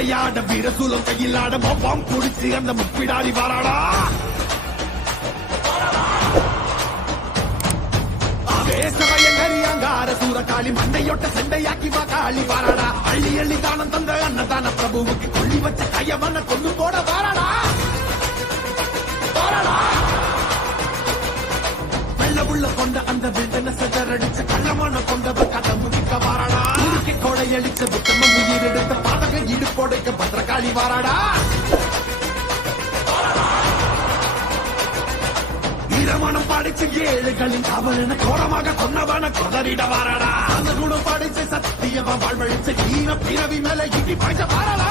சூறையாட வீரசூலம் கையிலாட மொப்பாம் குடிச்சு அந்த முப்பிடாடி வாராடா ஆவேசமயங்கரியாங்கார சூரகாளி மண்டையொட்ட சண்டையாக்கி காளி வாராடா அள்ளி அள்ளி தானம் தந்த அன்னதான பிரபுவுக்கு கொள்ளி வச்ச கையவன கொண்டு போட வாராடா உள்ள கொண்ட அந்த வில்டன செதறடிச்ச கள்ளமான கொண்டவ கதை முதிக்க வாராடா உருக்கி கொடையடிச்ச புத்தம உயிர் எடுத்த பாதக இடுப்போடைக்க பத்திரகாளி வாராடா ஈரமணம் பாடிச்ச ஏழுகளின் அவன கோரமாக கொன்னவன கொதறிட வாராடா அந்த குணம் பாடிச்ச சத்தியவ வாழ்வழிச்ச ஈர பிறவி மேல இட்டி பாய்ச்ச வாராடா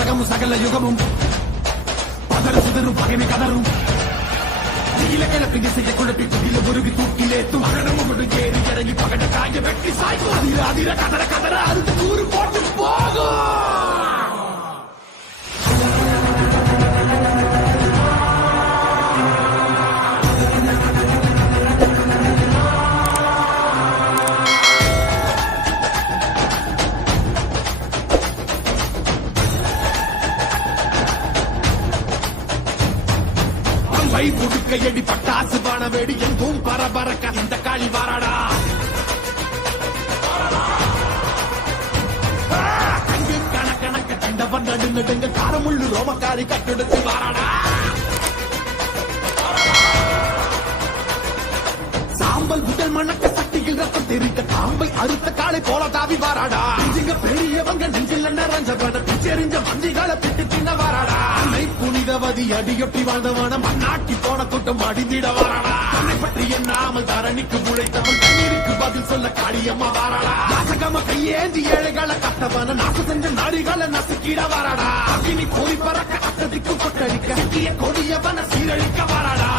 ஜகமும் சகல யுகமும் பதறு சுதரும் பகைமை கதரும் கிழப்பிங்க செய்ய குழப்பி குடியில முருகி தூக்கிலேத்தும் அகனமும் ஏறி இறங்கி பகட காய வெட்டி சாய்க்கும் அதிர அதிர கதற கதற அறுத்து கூறு போட்டு போகும் கையடி பட்டாசு பான வேடி எங்கும் பரபரக்க இந்த காளி வாராடா கண்டி கணக்கணக்க கண்டவன் நடுநடுங்க காரமுள்ளு ரோமக்காரி கட்டெடுத்து வாராடா சாம்பல் உடல் மணக்க சட்டியில் ரத்தம் தெரிந்த காம்பை அறுத்த காலை போல தாவி வாராடா இங்க பெரியவங்க நெஞ்சில் நிறைஞ்சவன பிச்செறிஞ்ச மந்திகளை பிட்டு தின்ன வாராடா புனிதவதி அடியொட்டி வாழ்ந்தவன மண்ணாட்டி போன கூட்டம் அடிந்திட வாராடா தன்னை பற்றி எண்ணாமல் தரணிக்கு உழைத்தவன் கண்ணீருக்கு பதில் சொல்ல காளியம்மா வாராடா நாசகம கையேந்தி ஏழைகளை கட்டவன நாச செஞ்ச நாடிகளை நசுக்கிட வாராடா அக்கினி கோரி பறக்க அத்ததிக்கு கொட்டடிக்க கொடியவன சீரழிக்க வாராடா